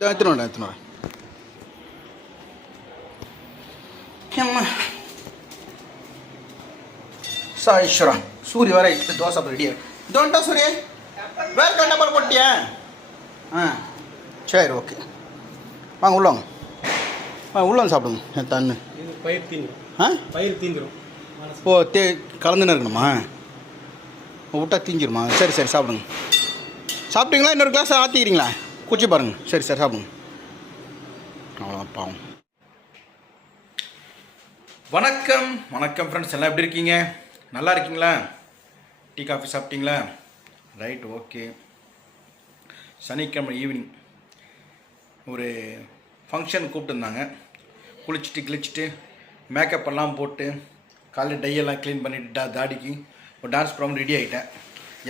எத்தனை அம்மா சாய்ஸ்வரா சூரிய வர தோசை ரெடியா தோண்டா சூரிய வேறு கண்டப்பர் போட்டியா சரி ஓகே வாங்க உள்ளவங்க உள்ளவங்க சாப்பிடுங்க என் தண்ணு பயிர் தீந்துடும் ஓ கலந்துன்னு இருக்கணுமா விட்டா தீஞ்சிருமா சரி சாப்பிடுங்க சாப்பிட்டீங்களா இன்னொரு கிளாஸ் ஆற்றிக்கிறீங்களா குச்சி பாருங்கள் சரி சாப்பிடுங்க அவ்வளோதான் பாவம். வணக்கம் ஃப்ரெண்ட்ஸ், எல்லாம் எப்படி இருக்கீங்க? நல்லா இருக்கீங்களா? டீ காஃபி சாப்பிட்டீங்களா? Right, okay. சனிக்கிழமை ஈவினிங் ஒரு ஃபங்க்ஷன் கூப்பிட்டுருந்தாங்க. குளிச்சுட்டு மேக்கப் எல்லாம் போட்டு காலையில் டையெல்லாம் க்ளீன் பண்ணிவிட்டு தாடிக்கு ஒரு டான்ஸ் ப்ரோக்ராம் ரெடி ஆகிட்டேன்.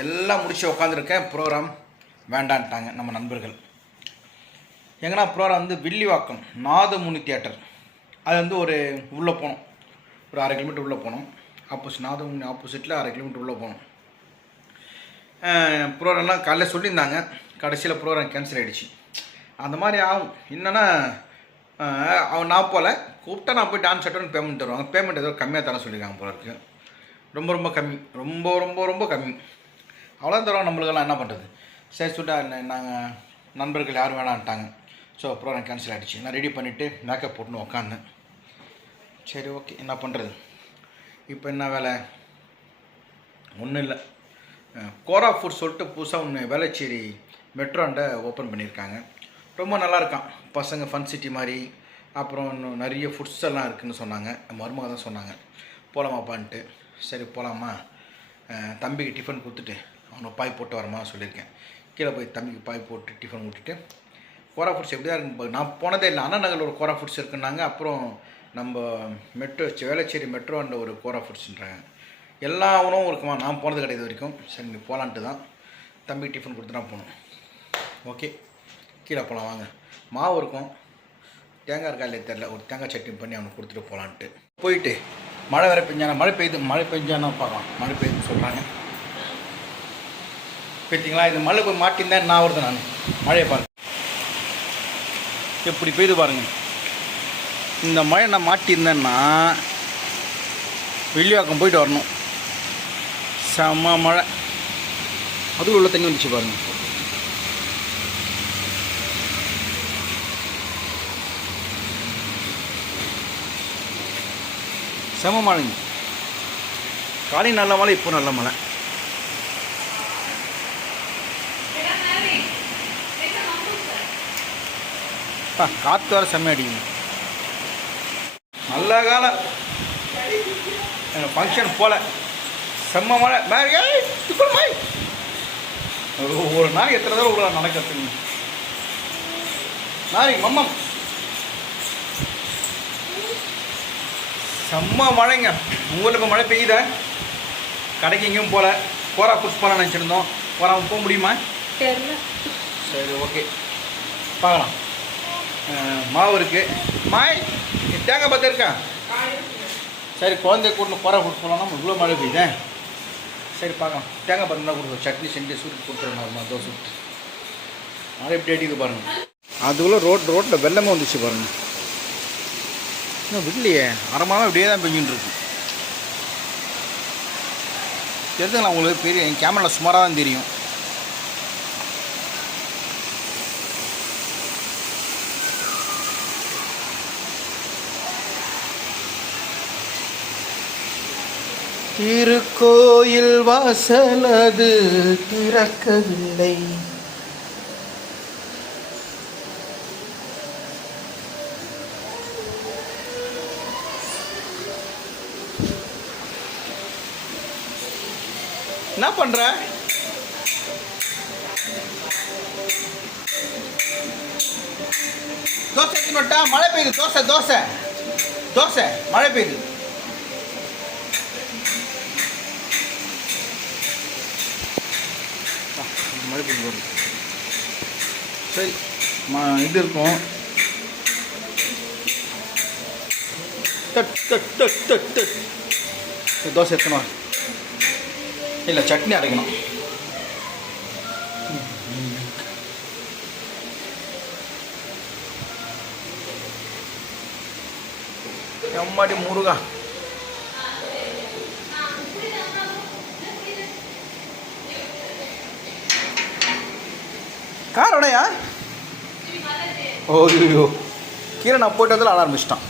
எல்லாம் முடிச்சு உட்காந்துருக்கேன். ப்ரோக்ராம் வேண்டான்ட்டாங்க நம்ம நண்பர்கள். எங்கன்னா ப்ரோக்ராம் வந்து வில்லிவாக்கம் நாதமுனி தியேட்டர். அது வந்து ஒரு உள்ளே போனோம், ஒரு 1/2 கிலோமீட்டர் உள்ளே போனோம். நாதமுனி ஆப்போசிட்டில் 1/2 கிலோமீட்டர் உள்ளே போனோம். ப்ரோக்ராம்லாம் காலையில் சொல்லியிருந்தாங்க, கடைசியில் ப்ரோக்ராம் கேன்சல் ஆகிடுச்சு. அந்த மாதிரி ஆகும். என்னென்னா அவன் நான் போல் கூப்பிட்டா நான் போய் டான்ஸ் ஆட்டோன்னு பேமெண்ட் தருவாங்க. பேமெண்ட் ஏதோ கம்மியாக தர சொல்லியிருக்காங்க போல இருக்குது. ரொம்ப கம்மி, ரொம்ப கம்மி. அவ்வளோதான் தருவாங்க. நம்மளுக்கெல்லாம் என்ன பண்ணுறது? சரி சொல்லிட்டு நாங்கள் நண்பர்கள் யாரும் வேணான்ட்டாங்க. ஸோ ப்ரோக்ராம் கேன்சல் ஆகிடுச்சு. நான் ரெடி பண்ணிவிட்டு மேக்கப் போட்டுன்னு உக்காந்தேன். சரி ஓகே, என்ன பண்ணுறது? இப்போ என்ன வேலை? ஒன்றும் இல்லை. கோரா ஃபுட் சொல்லிட்டு புதுசாக ஒன்று வேளச்சேரி மெட்ரோண்ட ஓப்பன் பண்ணியிருக்காங்க. ரொம்ப நல்லாயிருக்கான். பசங்க ஃபன் சிட்டி மாதிரி. அப்புறம் இன்னும் நிறைய ஃபுட்ஸ் எல்லாம் இருக்குதுன்னு சொன்னாங்க. மருமக தான் சொன்னாங்க போகலாமாப்பான்ட்டு. சரி போகலாமா, தம்பிக்கு டிஃபன் கொடுத்துட்டு அவனை பாய் போட்டு வரமா சொல்லியிருக்கேன். கீழே போய் தம்பிக்கு பாய் போட்டு டிஃபன் விட்டுட்டு கோரா ஃபுட்ஸ் எப்படி தான் இருக்குன்னு நான் போனதே இல்லை. அண்ணா நகரில் ஒரு கோரா ஃபுட்ஸ் இருக்குன்னாங்க. அப்புறம் நம்ம வேளச்சேரி மெட்ரோண்ட ஒரு கோரா ஃபுட்ஸ்ன்றாங்க. எல்லா உணவும் இருக்குமா? நான் போனது கிடையாது வரைக்கும். சரி நீ போகலான்ட்டு தான் தம்பி டிஃபன் கொடுத்து நான் போகணும். ஓகே, கீழே போகலாம் வாங்க. மாவு இருக்கும், தேங்காய் இருக்கா இல்லையே தெரில. ஒரு தேங்காய் சட்னி பண்ணி அவனுக்கு கொடுத்துட்டு போகலான்ட்டு போயிட்டு மழை வேறு பெஞ்சானா, மழை பெஞ்சானா பார்க்கலாம். மழை பெய்யுதுன்னு சொல்கிறாங்க. பார்த்தீங்களா? இது மழை போய் மாட்டியிருந்தேன் நான் வருது. நான் மழையை பாருங்கள் எப்படி பெய்து பாருங்கள். இந்த மழை நான் மாட்டியிருந்தேன்னா வில்லிவாக்கம் போயிட்டு வரணும். செம்ம மழை. அதுவும் உள்ள தண்ணி வந்துச்சு பாருங்கள். செம்ம மழைங்க. காலையும் நல்ல மழை, இப்போ நல்ல மழை. காற்று வர செம்ம அடிக்குங்க. நல்ல காலம். எங்கள் ஃபங்க்ஷன் போல் செம்ம மழை. ஒரு நாளைக்கு எத்தனை தடவை உள்ள நடக்கிறதுங்க. நாளைக்கு மம்மம் செம்ம மழைங்க. உங்களுக்கு மழை பெய்யுதா? கடைக்கு எங்கேயும் போகல. கோரா புஷ் பண்ண நினச்சிருந்தோம். கோராமல் போக முடியுமா? சரி ஓகே, பார்க்கலாம். மாவு இருக்குது. மாய் தேங்காய் பற்ற இருக்கா? சரி, குழந்தைய கூட்டு கோரா புஷ் பண்ணலாம். நம்ம இவ்வளோ மழை பெய்யுதேன். சரி பார்க்கலாம். தேங்காய் பற்ற தான் கொடுக்குறோம். சட்னி செஞ்சு சூட்டு கொடுத்துருவோம். தோசை விட்டு மழை எப்படி அடிக்குது பாருங்கள். அதுக்குள்ளே ரோட்டில் வெள்ளமே வந்துச்சு பாருங்கள். இன்னும் விடலையே, அரைமாதம் இப்படியே தான் பெஞ்சுன்னு இருக்கு. தெரிஞ்சுங்களா உங்களுக்கு? பெரிய என் கேமராவில் சுமாராக தான் தெரியும். திருக்கோயில் வாசல் அது திறக்கவில்லை. என்ன பண்ற? தோசை எடுத்துட்டா? மழை பெய்யுது. தோசை மழை பெய்யுது. மழை பெய்யுது. சரி, இது இருக்கும். தோசை எடுத்துணும். இல்லை, சட்னி அரைக்கணும். எம்மாடி முருகா. காரோடையா? ஓய்யோ, கீழே நான் போயிட்டு வந்து ஆட ஆரம்பிச்சிட்டான்.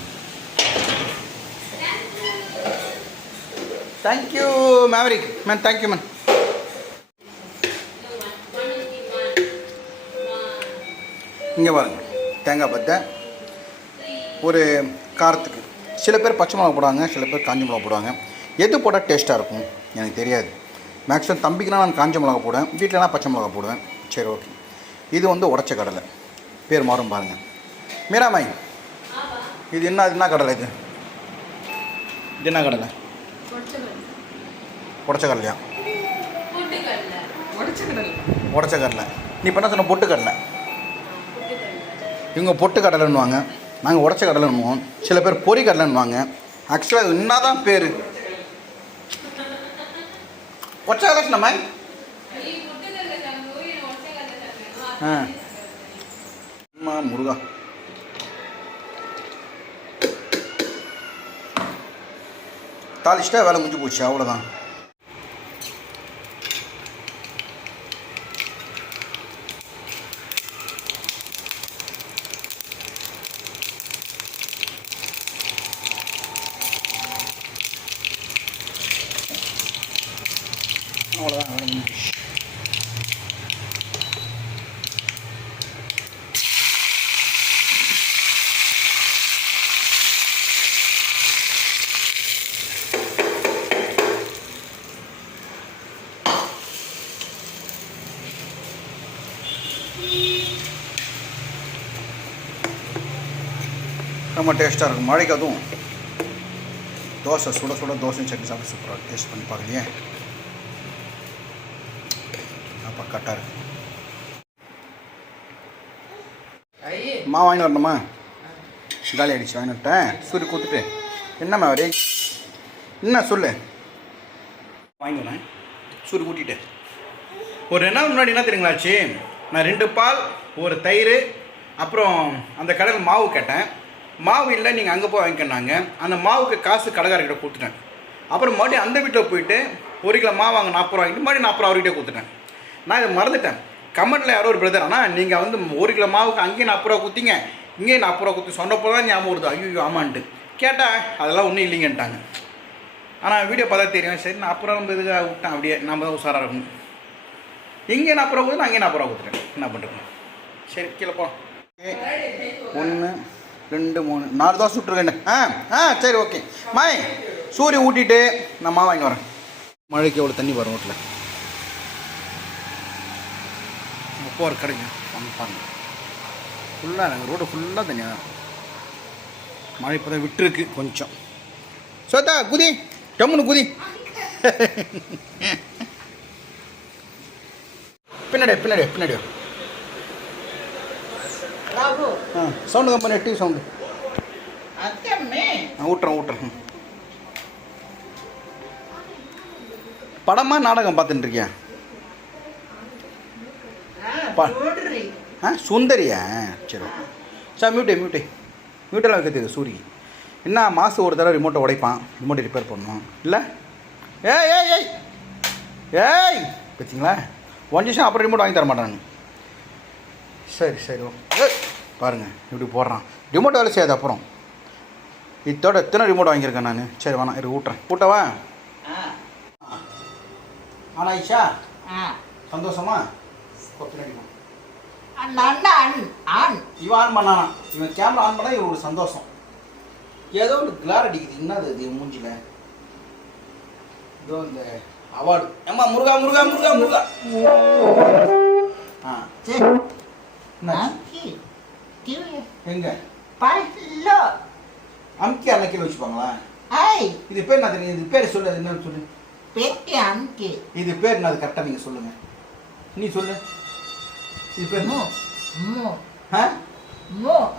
Thank you Maverick man, thank you man. இங்கே பாருங்க, தேங்காய் பத்தை ஒரு காரத்துக்கு. சில பேர் பச்சை மிளகா போடுவாங்க, சில பேர் காஞ்ச மிளகா போடுவாங்க. எது போட்டால் டேஸ்ட்டாக இருக்கும் எனக்கு தெரியாது. மேக்ஸிமம் தம்பிக்குனா நான் காஞ்ச மிளகா போடுவேன், வீட்டிலலாம் பச்சை மிளகா போடுவேன். சரி, ஓகே. இது வந்து உடச்ச கடலை, பேர் மாறும் பாருங்கள். மீராமாய், இது என்ன கடலை? இது என்ன கடலை? உடச்ச கடலையா? உடச்ச கடலை. நீ இப்போ என்ன சொன்ன? பொட்டு கடலை. இவங்க பொட்டு கடலைன்னுவாங்க, நாங்கள் உடச்ச கடலைன்னுவோம். சில பேர் பொறி கடலைன்னுவாங்க. ஆக்சுவலாக என்ன தான் பேர்? உடச்ச கடலை சொன்னம்மா. அம்மா முருகா, தாளிச்சிட்டா வேலை முடிஞ்சு போச்சு, அவ்வளோதான். அவ்வளோதான், வேலை முடிஞ்சு. ரொம்ப டேஸ்ட்டாக இருக்கும். மழைக்கு அதுவும் தோசை சுட சுட தோசை சட்னி சாப்பிட்டு சூப்பராக டேஸ்ட் பண்ணி பார்க்கலையே. அப்போ கரெக்டாக இருக்கு. வாங்கிட்டு வரணுமா? காலி ஆகிடுச்சு, வாங்கிட்டு விட்டேன். சூரிய கூத்துட்டு என்னம்மா வரி என்ன சொல்லு. வாங்கி வரேன், சூரிய கூட்டிகிட்டு. ஒரு 2 நாள் முன்னாடி என்ன தெரியுங்களாச்சு, நான் 2 பால், ஒரு தயிர், அப்புறம் அந்த கடையில் மாவு கேட்டேன். மாவு இல்லை, நீங்கள் அங்கே போய் வாங்கிக்கினாங்க. அந்த மாவுக்கு காசு கடைக்காரர்கிட்ட கொடுத்துட்டேன். அப்புறம் மறுபடியும் அந்த வீட்டில் போயிட்டு 1 கிலோ மாவு வாங்க 40 ரூபா வாங்கிட்டு மறுபடியும் 40 ரூபா அவர்கிட்ட கொடுத்துட்டேன். நான் இதை மறந்துட்டேன். கமெண்ட்டில் யாரோ ஒரு பிரதர், ஆனால் நீங்கள் வந்து 1 கிலோ மாவுக்கு அங்கேயும் 40 ரூபா கொடுத்தீங்க, இங்கேயும் 40 ரூபா கொடுத்து சொன்னப்போ தான் ஞாபகம் வருது. ஐயோ ஆமான்ட்டு கேட்டேன், அதெல்லாம் ஒன்றும் இல்லைங்கன்ட்டாங்க. ஆனால் வீடியோ பார்த்தா தெரியும். சரி, 40 ரூபா நம்ம இதுக்காக விட்டேன். அப்படியே நம்ம தான் உஷாராக இருக்கணும். இங்கே 40 ரூபா கொடுத்து நான் அங்கேயும் 40 ரூபா கொடுத்துட்டேன். என்ன பண்ணுறேன்? சரி, கீழே போ. 1 2 3 4 தோசை சுட்டுருக்கேன். சரி, ஓகே. மாய், சூரிய ஊட்டிட்டு நான் மாவு வாங்கி வரேன். மழைக்கு எவ்வளோ தண்ணி வரும் வீட்டில். எப்போ ஒரு கடைங்க பாருங்க, ஃபுல்லாக நாங்கள் ரோடு ஃபுல்லாக தண்ணியாக தான். மழை இப்போ தான் விட்டுருக்கு கொஞ்சம். சோதா குதி, டம்முன்னு குதி. பின்னாடி சவுண்டு கம்பெனி டிவி சவுண்டு ஊட்டுறேன். படமா நாடகம் பார்த்துட்டு இருக்கியா? சுந்தரியா? சரி சார், மியூட்டெல்லாம் வைக்கிறது சூரிய. என்ன மாதம் ஒரு தடவை ரிமோட்டை உடைப்பான், ரிமோட்டை ரிப்பேர் பண்ணணும் இல்லை? ஏய் பார்த்தீங்களா, 1 நிமிஷம் அப்புறம் ரிமோட் வாங்கி தர மாட்டாங்க. சரி ஓகே. பாருங்கள் இப்படி போடுறான், ரிமோட் வேலை செய்யாது. அப்புறம் இதோட எத்தனை ரிமோட் வாங்கியிருக்கேன் நான். சரி வேணாம், இது ஊட்டவா? ஆனாயிஷா சந்தோஷமா? இவன் ஆன் பண்ணானா, இவன் கேமரா ஆன் பண்ணா இவன் ஒரு சந்தோஷம். ஏதோ ஒரு கிளார் அடிக்குது. என்னது இது மூஞ்சில? ஏதோ இந்த அவார்டு. அம்மா முருகா. எங்க அம்கி அன்னைக்கு வச்சுப்பாங்களா? இது பேர் நான் தெரியும். இது பேர் சொல்லு, என்னன்னு சொல்லு. இது பேர் என்ன? அது கரெக்டாக நீங்கள் சொல்லுங்க. நீ சொல்லு. இது பேர்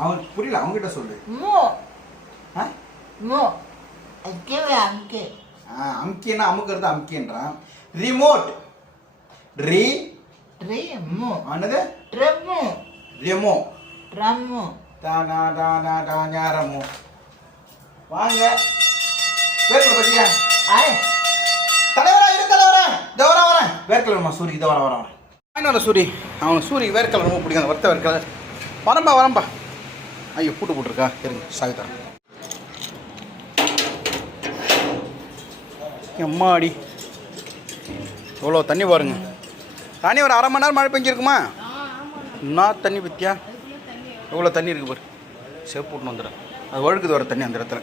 அவனுக்கு புரியல, அவங்ககிட்ட சொல்லு. அம்கின்னா அமுக்கிறது அம்கின்றான். ரிமோட் ஆனது ரெமோ. வாங்க. வேர்க்கலை பற்றியா தலைவரா இரு தலைவரா. இதை வரேன். வேர்க்கலைமா சூரி, இதை வரேன். வாங்கின சூரி, அவனுக்கு சூரி வேர்க்கலை ரொம்ப பிடிக்கும், அந்த வறுத்த வேர்க்கலை. வரம்பா. ஐயோ பூட்டு போட்டிருக்கா, இருங்க சாவித்தரேன். அம்மாடி எவ்வளோ தண்ணி பாருங்க. தண்ணி ஒரு அரை மணி நேரம் மழை பெஞ்சிருக்குமா? என்ன தண்ணி பற்றியா, எவ்வளோ தண்ணி இருக்குது பாரு. செருப்பு விட்டுன்னு வந்துடுறேன், அது வழுக்குது வர தண்ணி அந்த இடத்துல.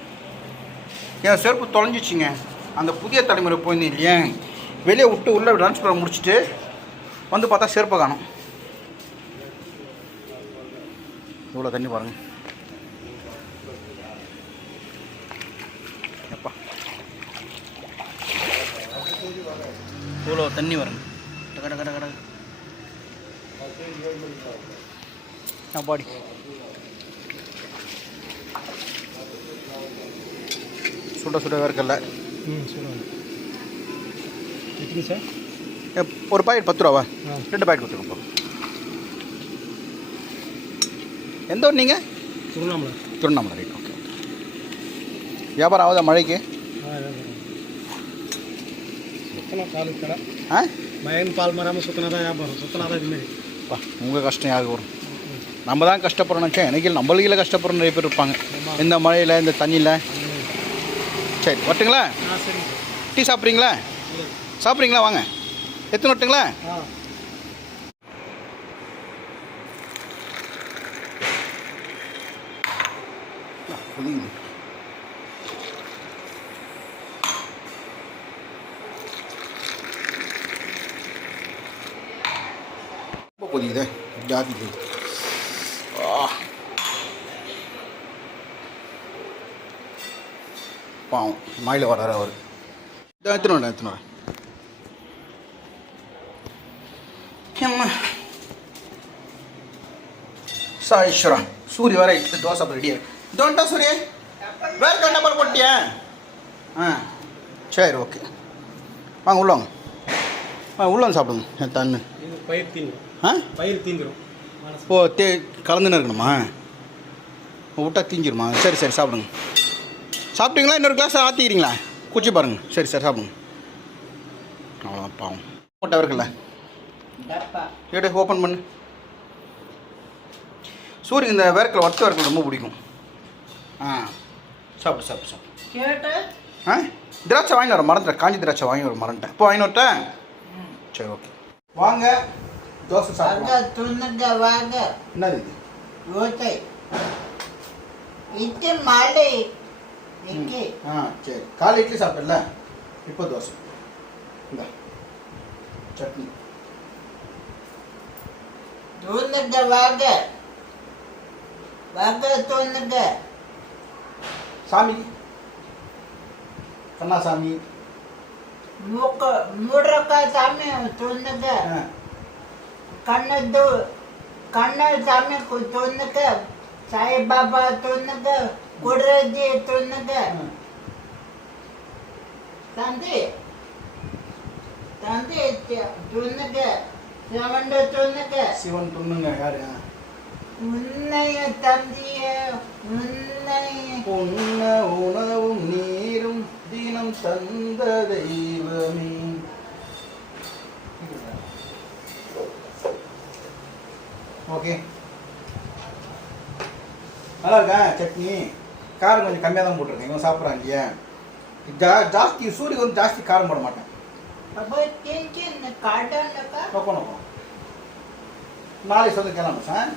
என் செருப்பு தொலைஞ்சிச்சிங்க. அந்த புதிய தலைமுறை போயிருந்தேன் இல்லையா, வெளியே விட்டு உள்ளே டான்ஸ் ப்ரோக்ராம் முடிச்சுட்டு வந்து பார்த்தா செருப்பை காணும். இவ்வளோ தண்ணி பாருங்கள். எப்பா இவ்வளோ தண்ணி வருங்க. கட பாடி சுட வேர்க்கல்ல. சார் ஒரு பாக்கெட் 10 ரூபாவா? 2 பாக்கெட் கொடுத்துருங்க. எந்த ஊர் நீங்கள்? திருவண்ணாமலை. Right, okay. வியாபாரம் ஆகுதா மழைக்கு? மயன் பால் மாறாமல் சுத்தினாதான் வியாபாரம், சுத்தினாதான் இதுமாரி. உங்கள் கஷ்டம் யாருக்கு வரும்? நம்ம தான் கஷ்டப்படுறோம் நினச்சா, எனக்கு நம்மளுக்கு கஷ்டப்படுற நிறைய பேர் இருப்பாங்க இந்த மழையில், இந்த தண்ணியில். சரி வரட்டுங்களா? டீ சாப்பிட்றீங்களா? சாப்பிட்றீங்களா? வாங்க, எத்தனை வரட்டுங்களா? புரியுது. ரொம்ப புரியுதே ஜாதிக்கு. பாவம் மாயில் வர்றாரு அவர். எத்தனை வரேன். சாயீஸ்வரா சூரிய வர இட்டு தோசை ரெடியா தோண்டா சூரிய வேறு நம்பர் போட்டியா? சரி ஓகே, வாங்க உள்ள வாங்க சாப்பிடுங்க. என் தண்ணு பயிர் தீந்துடும். ஓ கலந்துன்னு இருக்கணுமா? விட்டா தீஞ்சிருமா? சரி சாப்பிடுங்க. சாப்பிட்டீங்களா? இன்னொரு கிளாஸ் ஆற்றிக்கிறீங்களா? குச்சி பாருங்க. சரி சாப்பிடுங்க. அவ்வளோதான். பாவம் போட்டா இருக்குல்ல, எடு ஓப்பன் பண்ணு. சூரியன் இந்த வேர்க்கலை வறுத்த வேர்க்கலை ரொம்ப பிடிக்கும். சாப்பிடு. திராட்சை வாங்கி வர மறந்துட்டேன், காஞ்சி திராட்சை வாங்கி வர மறந்துட்டேன். இப்போ வாங்கி வரட்டேன்? சரி ஓகே. வாங்க தோசை சாப்பிடுங்க. வாங்க. என்னது இது? தோசை இட்லி மாலை இட்லி. சரி, காலை இட்லி சாப்பிடல, இப்போ தோசை. இந்த சட்னி தூந்துங்க. வாங்க தூந்துங்க. சாமி கண்ணாசாமி மூடுறக்கா சாமி தூந்துங்க. கண்ண சாமி தூந்துங்க. சாய்பாபா தூந்துங்க. குடரஜி தூந்துங்க. தந்தி தூந்துங்க. சிவன் துண்ணுங்க. யாரு? உன்னைய தந்திய உன்னை உண்ண உணவும் நீரும் தினம் தந்த தெய்வமே. ஓகே, நல்லா இருக்கா சட்னி? காரம் கொஞ்சம் கம்மியாக தான் போட்டிருக்கேன். இவன் சாப்பிட்றான் இல்லையா, ஜாஸ்தி சூரியக்கு வந்து ஜாஸ்தி காரம் போட மாட்டேன். நோக்கம் நாளைக்கு சொல்லி கிளம்ப சார்.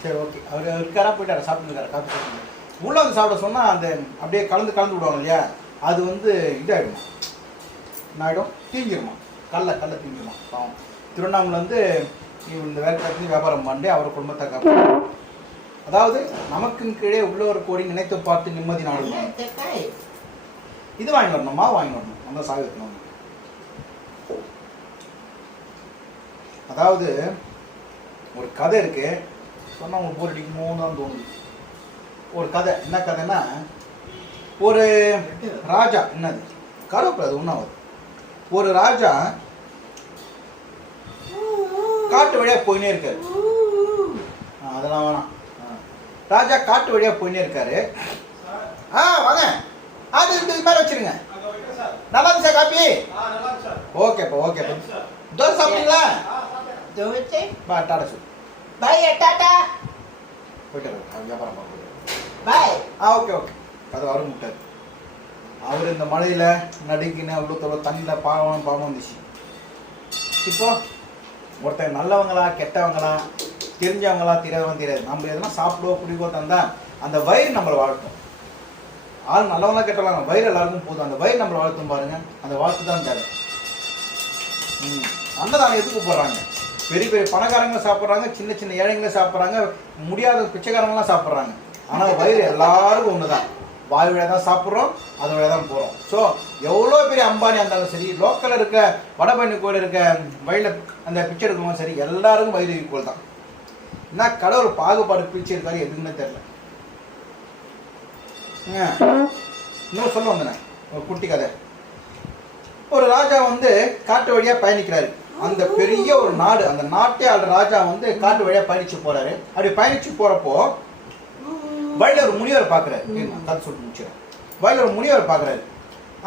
சரி ஓகே. அவர் இருக்காரா? போயிட்டாரா? சாப்பிட்டுருக்காரு? காப்பி சாப்பிட்டு உள்ளே வந்து சாப்பிட சொன்னால் அந்த அப்படியே கலந்து விடுவாங்க இல்லையா, அது வந்து இதாகிடுமா, என்னாயிடும், தீஞ்சிருமா, கல்ல தீஞ்சிருமா. பாவம் திருவண்ணாமலை வந்து இந்த வேலைக்காரத்தையும் வியாபாரம் பண்ணி அவர் குடும்பத்தை காப்பாற்ற. அதாவது நமக்கு கீழே உள்ளவர் கோடி நினைத்து பார்த்து நிம்மதி நாடுவாங்க. இது வாங்கி வரணுமா? வாங்கி வரணும். நம்ம சாவி வைக்கணும். அதாவது ஒரு கதை இருக்கு, சொன்னால் உங்களுக்கு போர் அடிக்குமோ தான் தோணுது. ஒரு கதை, என்ன கதைன்னா, ஒரு ராஜா, என்னது கருவேப்பிலை ஒன்றாவது, ஒரு ராஜா காட்டு வழியாக போயினே இருக்காரு. அதெல்லாம் வேணாம். ராஜா காட்டு வழியாக போயினே இருக்காரு. வாங்க. இது மேலே வச்சிருங்க. நல்லா இருந்துச்சா காப்பி? ஓகேப்பா ஓகேப்பா. தோசை சாப்பிட்டீங்களா? தோசை பா டாடா சொல்லு. பாய் டாடா போயிட்டு வியாபாரம் பார்க்க. பாய். Okay okay. அது வரும் முட்டாது. அவர் இந்த மழையில் நடுக்கின்னு அவ்வளோ தொலை தண்ணியில் பாவம் வந்துச்சு. இப்போ ஒருத்தர் நல்லவங்களா கெட்டவங்களா தெரிஞ்சவங்களா தெரியாது. நம்ம எதனா சாப்பிடுவோம் குடிக்கோ தந்தா அந்த வயிறு நம்மளை வாழ்த்தும். ஆள் நல்லவங்களா கெட்டவங்களா வயிறு எல்லாருக்கும் போதும். அந்த வயிறு நம்மளை வாழ்த்தும் பாருங்க. அந்த வாழ்த்து தான் தேவை. அன்னதானம் எதுக்கு போடுறாங்க? பெரிய பெரிய பணக்காரங்க சாப்பிட்றாங்க, சின்ன சின்ன ஏழைங்களை சாப்பிட்றாங்க, முடியாத பிச்சைக்காரங்களாம் சாப்பிட்றாங்க. ஆனால் வயிறு எல்லாருக்கும் ஒன்று தான். வாய் வழியாக தான் சாப்பிட்றோம், அது வழியாக தான் போகிறோம். ஸோ எவ்வளோ பெரிய அம்பானியாக இருந்தாலும் சரி, லோக்கலில் இருக்க வடபழனி கோயில் இருக்க வயலில் அந்த பிச்சை எடுக்கிறவங்க சரி, எல்லாருக்கும் வயிறு ஈக்குவல் தான். என்ன கடவுள் பாகுபாடு பிச்சை இருக்காரு எதுக்குமே தெரியல. இன்னும் சொல்ல வந்தேன் ஒரு குட்டி கதை. ஒரு ராஜா வந்து காட்டு வழியாக பயணிக்கிறாரு. அந்த பெரிய ஒரு நாடு, அந்த நாட்டே ஆள் ராஜா வந்து காட்டு வழியாக பயணிச்சு போறாரு. அப்படி பயணிச்சு போறப்போ வழியில் ஒரு முனிவர் பார்க்குறாரு. கதை சொல்லிட்டு முடிச்சிடறேன். வழியில் ஒரு முனிவர் பார்க்குறாரு.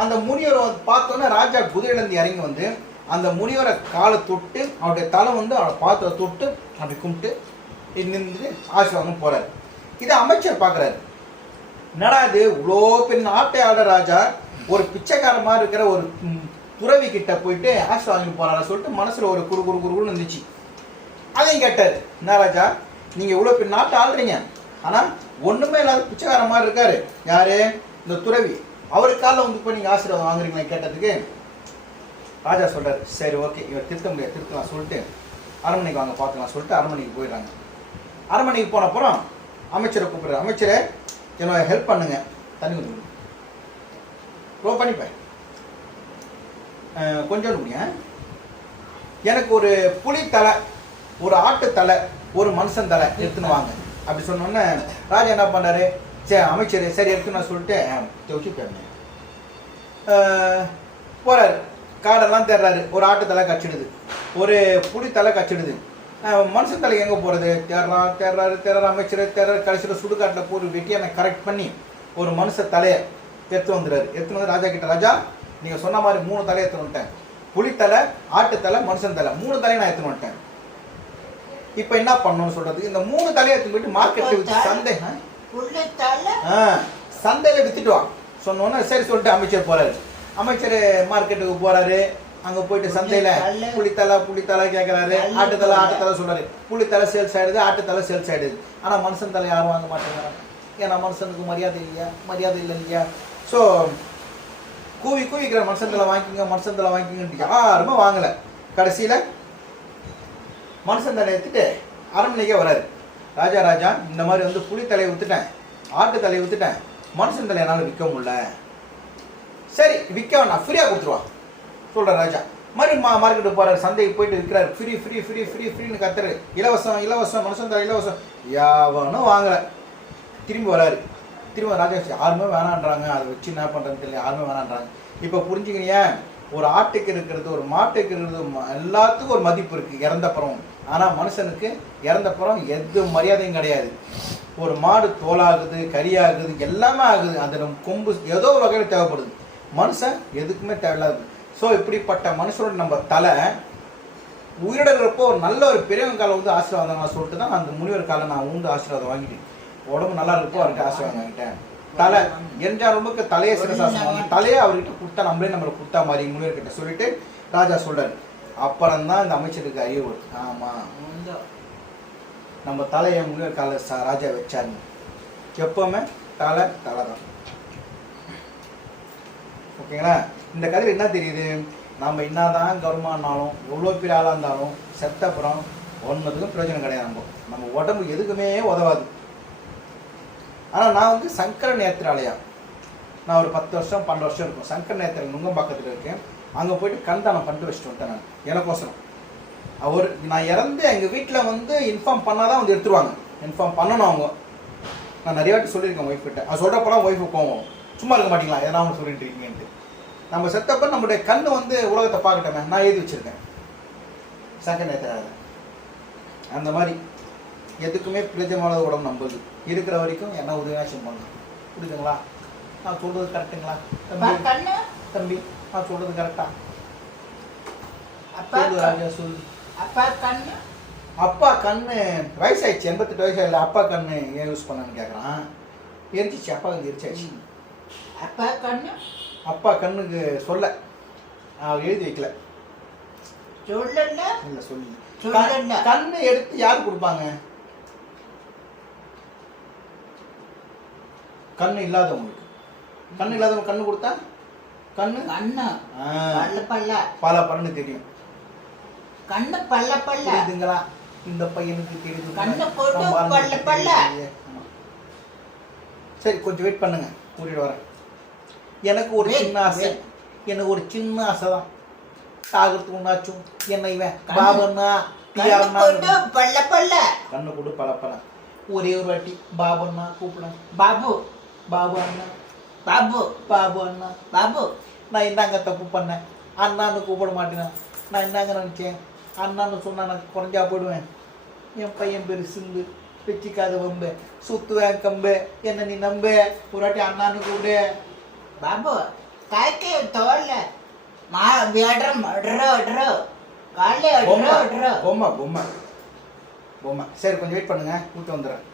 அந்த முனிவரை பார்த்தோன்னே ராஜா குதிரையிலேருந்து இறங்கி வந்து அந்த முனிவரை காலை தொட்டு அவருடைய தலை வந்து அவரை பாத்திர தொட்டு அப்படி கும்பிட்டு நின்று ஆசீர்வாதம் போறாரு. இதை அமைச்சர் பார்க்குறாரு. என்னடா இது இவ்வளோ பெரிய நாட்டை ஆள ராஜா ஒரு பிச்சைக்கார மாதிரி இருக்கிற ஒரு துறவி கிட்ட போயிட்டு ஆசீர்வாதம் போறாரு சொல்லிட்டு மனசுல ஒரு குறுன்னு இருந்துச்சு. அதையும் கேட்டாரு. என்ன ராஜா, நீங்க இவ்வளோ பெரிய நாட்டை ஆள்றீங்க, ஆனா ஒண்ணுமே இல்லாத பிச்சைக்கார மாதிரி இருக்காரு யாரு? இந்த துறவி. அவருக்கு காலில் வந்து போய் நீங்க ஆசீர்வாதம் வாங்குறீங்களா கேட்டதுக்கு ராஜா சொல்றாரு, சரி ஓகே இவர் திருத்த முடியாது, திருத்தலாம் சொல்லிட்டு அரண்மனைக்கு வாங்க பார்த்துக்கலாம் சொல்லிட்டு அரண்மனைக்கு போயிடுறாங்க. அரண்மனைக்கு போன அப்புறம் அமைச்சரை கூப்பிடுறாரு. அமைச்சரே என்னோட ஹெல்ப் பண்ணுங்க, தண்ணி கொடுங்க. ரோ பண்ணிப்பேன் கொஞ்சோண்டு முடிய. எனக்கு ஒரு புலி தலை, ஒரு ஆட்டு தலை, ஒரு மனுஷன் தலை எடுத்துன்னு வாங்க அப்படி சொன்னோன்னே ராஜா என்ன பண்ணாரு, சரி அமைச்சர் சரி எடுத்துன்னு சொல்லிட்டு துவச்சி போயிருந்தேன். போறாரு, காடெல்லாம் தேடுறாரு. ஒரு ஆட்டு தலை கச்சிடுது, ஒரு புலி தலை கச்சிடுது. மனுஷன் தலை எங்கே போகிறது? தேடுறாரு அமைச்சர் தேடுறாரு. கடைசியில் சுடுகாட்டில் போட்டு வெட்டி என்னை கரெக்ட் பண்ணி ஒரு மனுஷ தலையை எடுத்து வந்துடுறாரு. எடுத்துன்னு வந்து ராஜா கிட்ட, ராஜா நீங்கள் சொன்ன மாதிரி 3 தலையை எடுத்துன்னு வந்துட்டேன். புலி தலை, ஆட்டு தலை, மனுஷன் தலை, 3 தலையை நான் எடுத்துன்னு வந்துட்டேன். இப்போ என்ன பண்ணணும்னு சொல்றதுக்கு இந்த 3 தலையை எடுத்து போயிட்டு மார்க்கெட்டில் விற்று சந்தையில் வித்துட்டு வா சொன்னோன்னே சரி சொல்லிட்டு அமைச்சர் போறாரு. அமைச்சர் மார்க்கெட்டுக்கு போறாரு. அங்கே போயிட்டு சந்தையில் புளித்தலை கேட்குறாரு. ஆட்டுத்தலை சொல்றாரு. புளித்தலை சேல்ஸ் ஆகிடுது, ஆட்டுத்தலை சேல்ஸ் ஆகிடுது. ஆனால் மனுஷன் தலை யாரும் வாங்க மாட்டேங்கிறாங்க. ஏன்னா மனுஷனுக்கு மரியாதை இல்லை இல்லையா? ஸோ கூவிக்கிற மனுஷன் தலை வாங்கிக்கிங்கன்ட்டு யாருமே வாங்கலை. கடைசியில் மனுஷன் தலை எடுத்துட்டு அரண்மனைக்கே வராரு. ராஜா இந்த மாதிரி வந்து புலி தலையை விற்றுட்டேன், ஆட்டு தலையை விற்றுட்டேன், மனுஷன் தலை என்னால் விற்க முடியல. சரி விற்க வேணாம், ஃப்ரீயாக கொடுத்துருவான் சொல்கிற ராஜா. மறுபடியும் மார்க்கெட்டுக்கு போகிறார். சந்தைக்கு போயிட்டு விற்கிறாரு. ஃப்ரீன்னு கத்துறாரு. இலவசம் மனுஷன் தலை இலவசம். யாவனும் வாங்கலை. திரும்பி வராரு. திரும்ப ராஜா யாருமே வேணான்றாங்க. அதை வச்சு என்ன பண்ணுறதுன்னு தெரியல, யாருமே வேணான்றாங்க. இப்போ புரிஞ்சுக்கிறீங்க, ஒரு ஆட்டுக்கு இருக்கிறது, ஒரு மாட்டுக்கு இருக்கிறது, எல்லாத்துக்கும் ஒரு மதிப்பு இருக்குது இறந்தப்புறம். ஆனால் மனுஷனுக்கு இறந்தப்புறம் எது மரியாதையும் கிடையாது. ஒரு மாடு தோலாகுது, கறியாகுது, எல்லாமே ஆகுது. அந்த கொம்பு ஏதோ ஒரு வகையில் தேவைப்படுது. மனுஷன் எதுக்குமே தேவையில்லாது. ஸோ இப்படிப்பட்ட மனுஷனோட நம்ம தலை உயிரோட இருக்கிறப்போ ஒரு நல்ல ஒரு பெரியவங்க காலை வந்து ஆசீர்வாதம் நான் சொல்லிட்டு தான் அந்த முனிவர் காலை நான் உண்டு ஆசீர்வாதம் வாங்கிட்டேன். உடம்பு நல்லா இருப்போ அவர்கிட்ட ஆசீர்வாதம் வாங்கிட்டேன். தலை எரிஞ்சா ரொம்பக்கு தலையை சிறசாசம் வாங்கி தலையை அவர்கிட்ட கொடுத்தா நம்மளை கொடுத்தா மாதிரி முனிவர்கிட்ட சொல்லிட்டு ராஜா சொல்றாரு. அப்புறம்தான் இந்த அமைச்சருக்கு அறிவு வருது. ஆமாம், நம்ம தலையை முனிவர் காலை ராஜா வச்சாருங்க. எப்பவுமே தலை தான். ஓகேங்களா? இந்த கதையில் என்ன தெரியுது? நம்ம என்னதான் கவர்மானாலும் எவ்வளோ பெரிய ஆளாக இருந்தாலும் செத்தப்புறம் ஒன்றுத்துக்கும் பிரயோஜனம் கிடையாது. நம்ம உடம்பு எதுக்குமே உதவாது. ஆனால் நான் வந்து சங்கர நேத்திராலயா, நான் ஒரு 10 வருஷம் 12 வருஷம் இருக்கும். சங்கர நேத்திரம் நுங்கம்பாக்கத்தில் இருக்கேன். அங்கே போயிட்டு கண்தானம் பண்ணிட்டு வச்சுட்டு வந்துட்டேன் நான் எனக்கோசரம். நான் இறந்து எங்கள் வீட்டில் வந்து இன்ஃபார்ம் பண்ணால் தான் வந்து எடுத்துருவாங்க. இன்ஃபார்ம் பண்ணணும் அவங்க. நான் நிறைய வாட்டி சொல்லியிருக்கேன் ஒய்ஃப்கிட்ட. அது சொல்கிறப்பெல்லாம் ஒய்ஃபு போவோம், சும்மா இருக்க மாட்டீங்களா எதனா அவங்க சொல்லிட்டு இருக்கீங்கன்ட்டு. நம்ம செத்தப்ப நம்மளுடைய கண் வந்து உலகத்தை பார்க்கட்டமே, நான் எழுதி வச்சுருக்கேன் சங்கர நேத்திராலயா. அந்த மாதிரி எதுக்குமே பிரஜமான உடம்பு நம்புது இருக்கிற வரைக்கும் என்ன உதவியாச்சும் பண்ணலாம். புரியுதுங்களா? நான் சொல்கிறது கரெக்டுங்களா அப்பா தம்பி கண்ணு தம்பி நான் சொல்கிறது கரெக்டா அப்பா சொல்லு ராஜா சொல்லு. அப்பா கண்ணு அப்பா கண்ணு வயசாயிடுச்சு 88 வயசாயில்ல அப்பா கண்ணு ஏன் யூஸ் பண்ணான்னு கேட்குறான். எரிச்சிச்சு அப்பா வந்து எரிச்சாச்சு. அப்பா கண்ணு அப்பா கண்ணுக்கு சொல்ல நான் எழுதி வைக்கல. சொல்லல இல்லை சொல்லி சொல்லல. கண்ணு எடுத்து யார் கொடுப்பாங்க? கண்ணு இல்லாதவங்களுக்கு. கண்ணு இல்லாதவங்க கண்ணு கொடுத்தா கண்ணு கண்ணு பல்ல பல்ல பல பலன்னு தெரியும். கண்ணு பல்ல பல்ல தெரியுதுங்களா? இந்த பையனுக்கு தெரியுது. கண்ணு போட்டு பல்ல பல்ல. ஆமா. சரி கொஞ்சம் வெயிட் பண்ணுங்க, கூட்டிட்டு வரேன். எனக்கு ஒரு Wait, சின்ன ஆசை. wait. எனக்கு ஒரு சின்ன ஆசை தான். சாகிறதுக்கு முன்னாச்சும் என்ன இவன் கண்ணு- பாபண்ணா கண்ணு போட்டு பல்ல பல்ல. கண்ணு கொடு பல பல. ஒரே ஒரு வாட்டி பாபண்ணா கூப்பிடுறேன். பாபு பாபு அண்ணா பாபு பாபு அண்ணா. பாபு நான் என்னங்க தப்பு பண்ணேன்? அண்ணான்னு கூப்பிட மாட்டேன். நான் என்னங்க நினச்சேன்? அண்ணான்னு சொன்னா நான் குறைஞ்சா போயிடுவேன். என் பையன் பேர் சிந்து. வச்சுக்காத வம்பு சுத்துவேன் கம்பு. என்ன நீ நம்பு. ஒரு வாட்டி அண்ணான்னு கூப்பிடு. बाबू काय के तोल मा बियाड्र ड्र ड्र काले ड्र ड्र பொம்மை பொம்மை பொம்மை. சரி கொஞ்சம் வெயிட் பண்ணுங்க, கூட்டு வந்துடுறேன்.